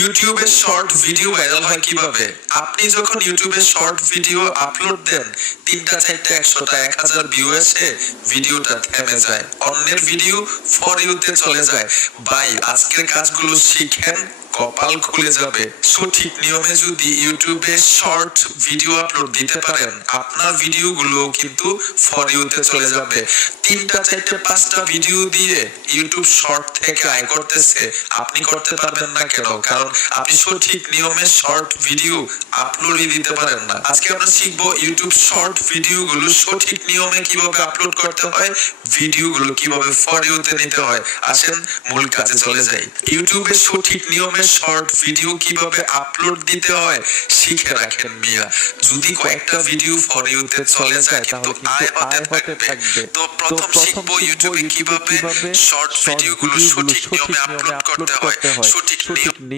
ইউটিউবে short video viral হয় কিভাবে? আপনি যখন ইউটিউবে শর্ট ভিডিও আপলোড দেন, 3টা 4টা 100টা 1000 ভিউ আসে, ভিডিওটা থেমে যায়, অন্যের ভিডিও ফর ইউতে চলে যায়। ভাই, আজকের কাজগুলো শিখেন, কপাল খুলে যাবে। সঠিক নিয়মে যদি ইউটিউবে শর্ট ভিডিও আপলোড দিতে পারেন, আপনার ভিডিওগুলো কিন্তু ফর ইউতে চলে যাবে। 3টা 4টা 5টা ভিডিও দিয়ে ইউটিউব শর্ট থেকে আয় করতেছে, আপনি করতে পারবেন না কেন? কারণ আপনি সঠিক নিয়মে শর্ট ভিডিও আপলোডই দিতে পারেন না। আজকে আমরা শিখবো ইউটিউব শর্ট ভিডিওগুলো সঠিক নিয়মে কিভাবে আপলোড করতে হয়, ভিডিওগুলো কিভাবে ফর ইউতে নিতে হয়। আসেন মূল কাজে চলে যাই। ইউটিউবে সঠিক নিয়মে শর্ট ভিডিও কিভাবে আপলোড দিতে হয় শিখে রাখেন মিয়া। যদি কয়েকটা ভিডিও ফর ইউতে চলে যায় কিন্তু আয় হতে থাকবে, তো প্রথম শিখবো ইউটিউবে কিভাবে শর্ট ভিডিওগুলো সঠিক নিয়মে আপলোড করতে হয়। সঠিক নিয়ম